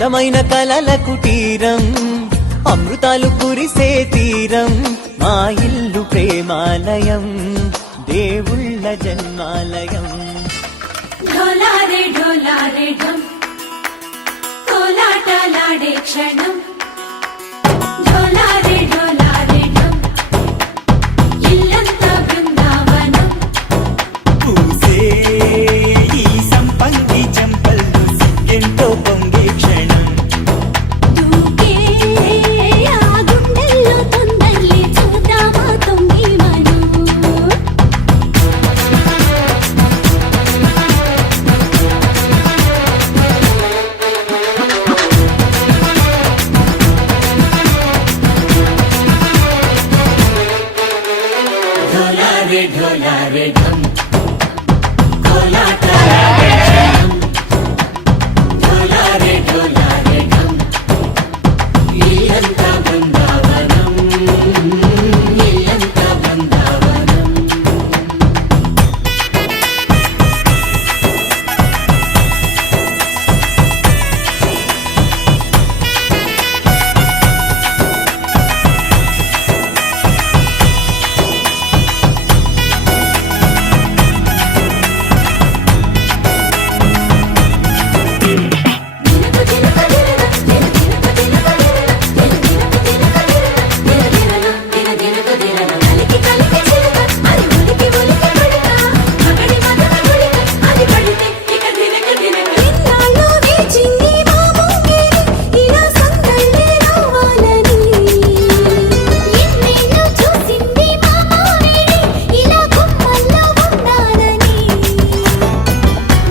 అందమైన కలల కుటీరం అమృతాలు కురిసే తీరం మా ఇల్లు ప్రేమాలయం దేవుళ్ళ జన్మాలయం ढोलारे ढोलारे ढम कोलाटलाडे क्षणम ढोलारे ढोलारे ढम इल्लंता बृंदावनम పూసే ఈ సంపంగి చెంపల్లో సిగ్గెంతో పొంగే క్షణం దూకే ఆ గుండెల్లో తొందల్లి చూద్దామా తొంగి మనం ढोलारे ढोलारे ढम कोलाटलाडे क्षणम ढोलारे ढोलारे ढम इल्लंता बृंदावनम इल्लंता बृंदावनम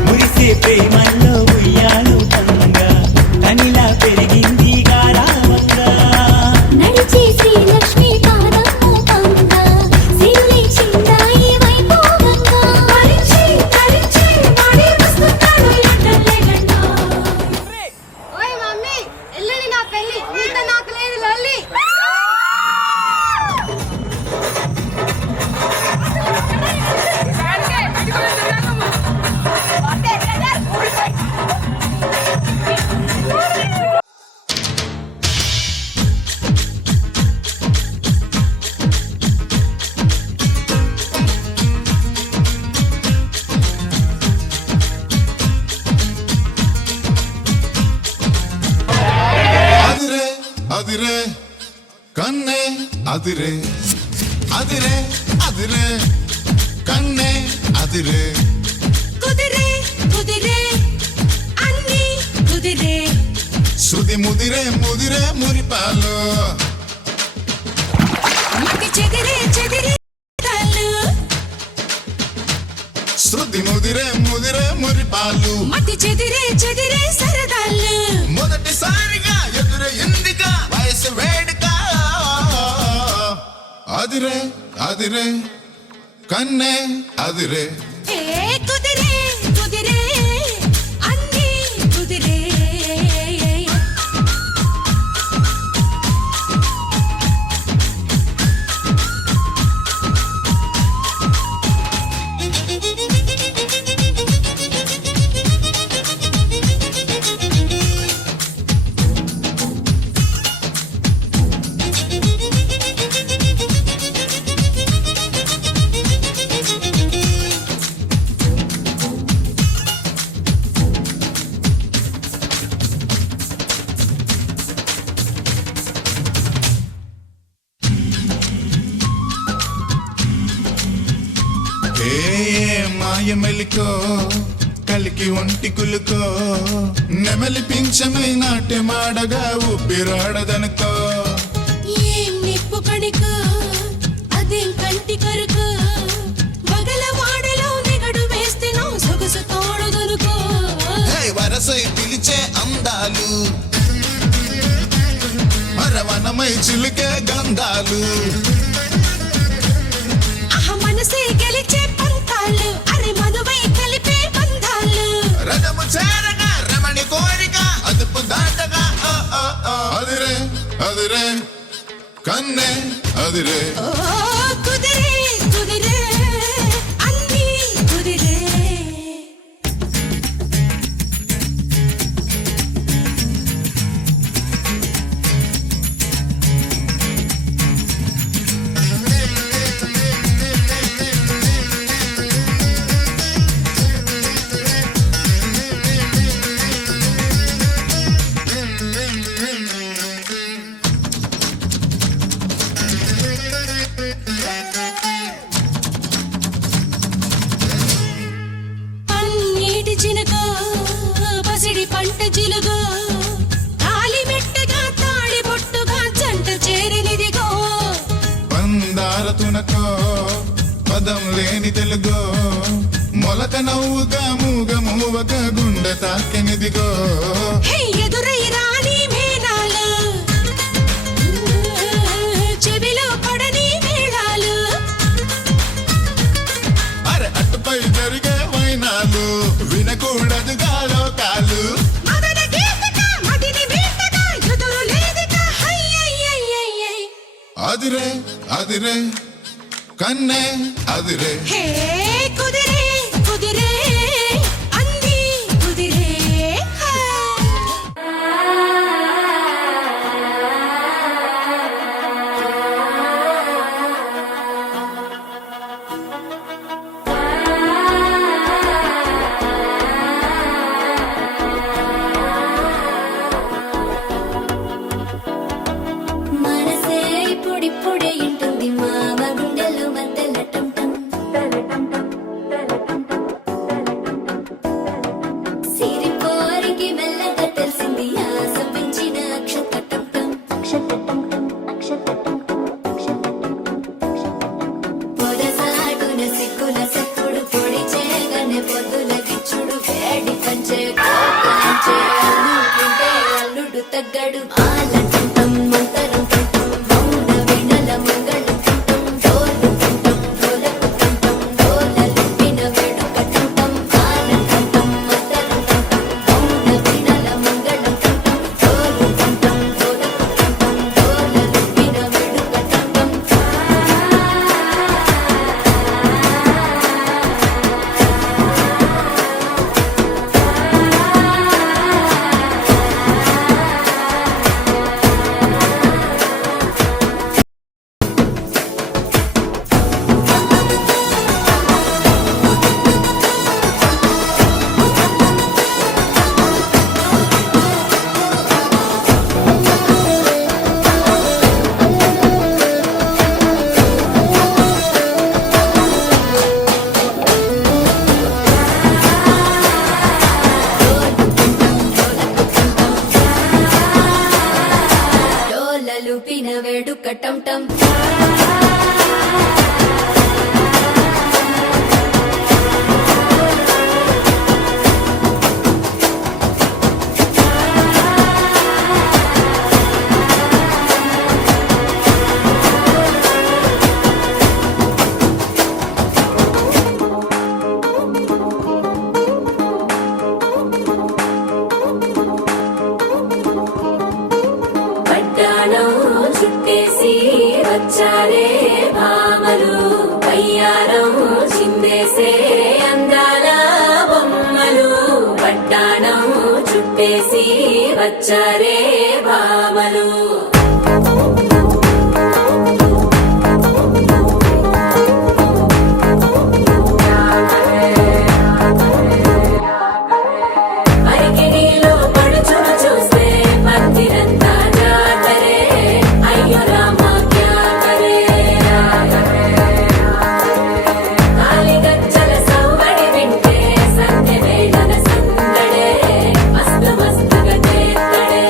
మురిసే ప్రేమల్లో ఉయ్యాలు పంగా తనిలా పెరిగింది గారావంగా నడిచే శ్రీ లక్ష్మీ పాదము పంగా సిరి చిందాయి వైభోగంగా పరిచి పరిచి వాడి వస్తున్నాడు ఎండలేగన్నా ఓయ్ మమ్మీ ఎల్లుండి నా పెళ్లి నీతో నాకు లేదు లొల్లి అదిరే అదిరే కన్నే అదిరే అదిరే అదిరే కన్నే అదిరే కుదిరే కుదిరే అన్ని కుదిరే శృతి ముదిరే ముదిరే మురిపాలు మతి చెదిరే చెదిరే తల్లు శృతి ముదిరే ముదిరే మురిపాలు మతి చెదిరే చెదిరే సరదాలు మొదటిసారిగా ఎదురే ఎందుగా వయసు వేడుక అదిరే అదిరే కన్నే అదిరే ఏ కుదిరే కుదిరే అన్ని కుదిరే ఏ మాయ మెలికో కలికి ఒంటి కులుకో నెమలి పింఛమై నాట్యమాడగా ఊపిరాడదనుకో ఏం నిప్పు కణికో అదేం కంటి కరుకో వగలవాడలో నిగడు వేస్తే నో సొగసు తోడుదనుకో హే వరసై పిలిచే అందాలు అరవనమై చిలుకే గంధాలు అహ మనసే గెలిచే పంతాలు అరే మధువై కలిపే బంధాలు రథము చేరగా రమణి కోరిక అదుపు దాటగా అదిరే అదిరే కన్నే అదిరే ఓ కుదిరే కుదిరే అన్ని కుదిరే జిలుగు తాళి మెట్టగా తాళి బొట్టుగా జంట చేరినిదిగో పందార తునకో పదం లేని తెలుగో మొలక నవ్వుగా మూగ మూవగా గుండె తాకెనిదిగో హే ఎదురై రాని మేనాలు చెవిలో పడని మేళాలు అరే అటుపై జరిగే వైనాలు వినకూడదుగా లోకాలు మదన గీతిక మదిని వీటగా ఎదురు లేదిక హయ్యయ్యయ్యయ్యై అదిరే అదిరే కన్నే అదిరే హే కుదిరే కుదిరే అన్నీ కుదిరే హా. మనసే ఇప్పుడిప్పుడే ఇంటుంది మామ గుండెల్లో మధ్యల టంటం సిరిపోరికి మెల్లగా తెలిసింది ఆశ పెంచిన పొదసాటున సిక్కుల సప్పుడు పొడి చేయగానే పొద్దుల గిచ్చుడు వేడి పంచే కోపంచే అల్లుకుంటే అల్లుడు తగ్గడు ఆలంటం మంతరం తంటం మౌన వినల మంగళం తంటం డోలు తంటం డోలకు తంటం డోలలు విన వేడుక తంటం ఆలంటం మంతరం తంటం మౌన వినల మంగళం తంటం డోలు తంటం డోలకు తంటం డోలలు విన వేడుక తంటం డోలలు పిన వేడుక టంటం పట్టాణం చుట్టేసి వచ్చారే భామలు పయ్యారం చిందేసే అందాల బొమ్మలు పట్టాణం చుట్టేసి వచ్చారే భామలు అరికిణీలో పడుచును చూస్తే పందిరంతా జాతరే అయ్యో రామ క్యా కరే కాలిగజ్జల సౌవడి వింటే సంధ్య వేళన సందడే మస్తు మస్తుగా చేత్తడే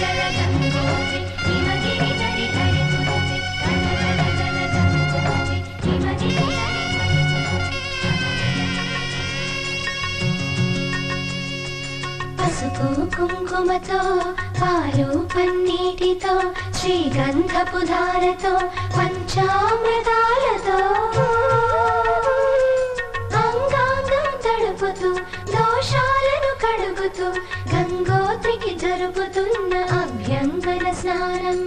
జల గంగోత్రి హిమగిరి జడి ధరి తులసి గల జల గంగోత్రి హిమగిరి పసుపు కుంకుమతో పాలు పన్నీటితో శ్రీగంధపు ధారతో పంచామృతాలతో అంగాంగం తడుపుతూ దోషాలను కడుగుతూ గంగోత్రికి జరుపుతున్న అభ్యంగన స్నానం